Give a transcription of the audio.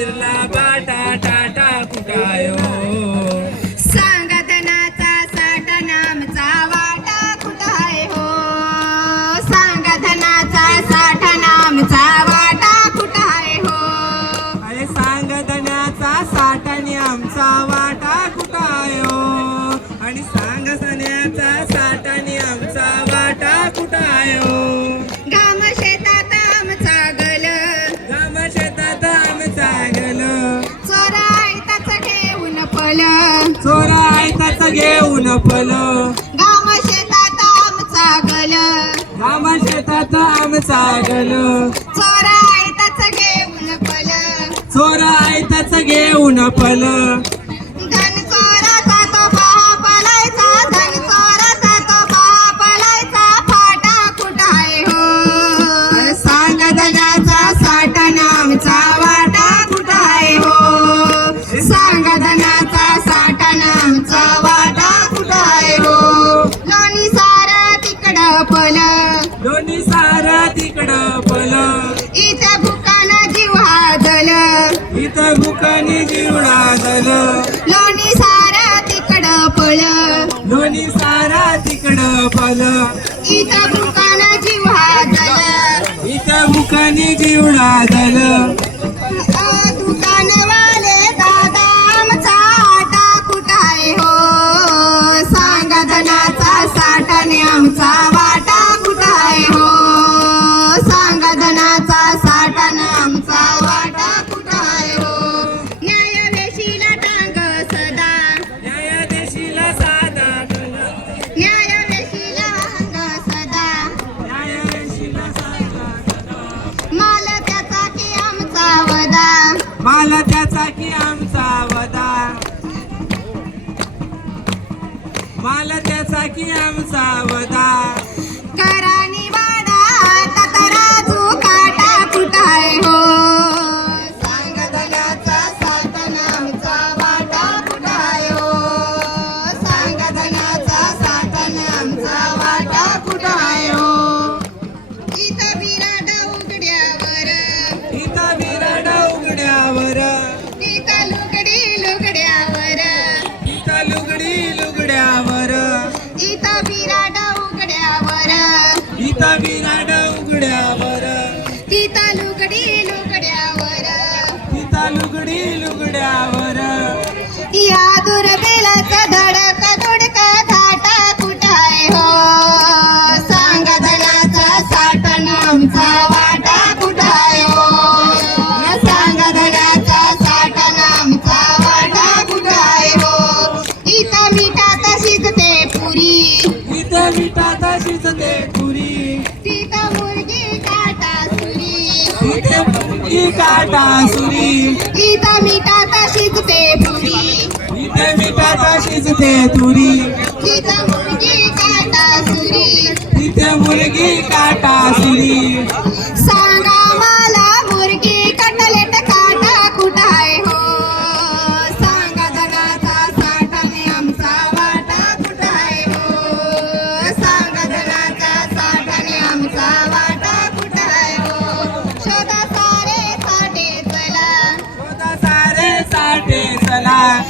शिरला बाटा टाटा कुटायो. संगठनाचा साठा नामचा वाटा कुठाय हो संगठनाचा साठा हो अरे संगठनाचा साठा आमचा वाटा चोरा आयताचा घेऊन पल. घाम शेतात आमचा गल घाम शेतात आमचा गल चोरा आयताचा घेऊन पल. चोरा आयताचा घेऊन पल. बुकानी जीवडा झालं लोणी सारा तिकडं पळ लोणी सारा तिकडं पळ इथं बुकाना जीवा झालं इथं बुकानी जीवडा झालं की आमचा अवतार माल त्याचा की आमचा अवतार never सुरी काटा सुरी गीता मी टाटा शिजते पुरी. गीते मी टाटा शिजते तुरी. गीता मुलगी काटा सुरी. गीते मुलगी काटा सुरी. Bye!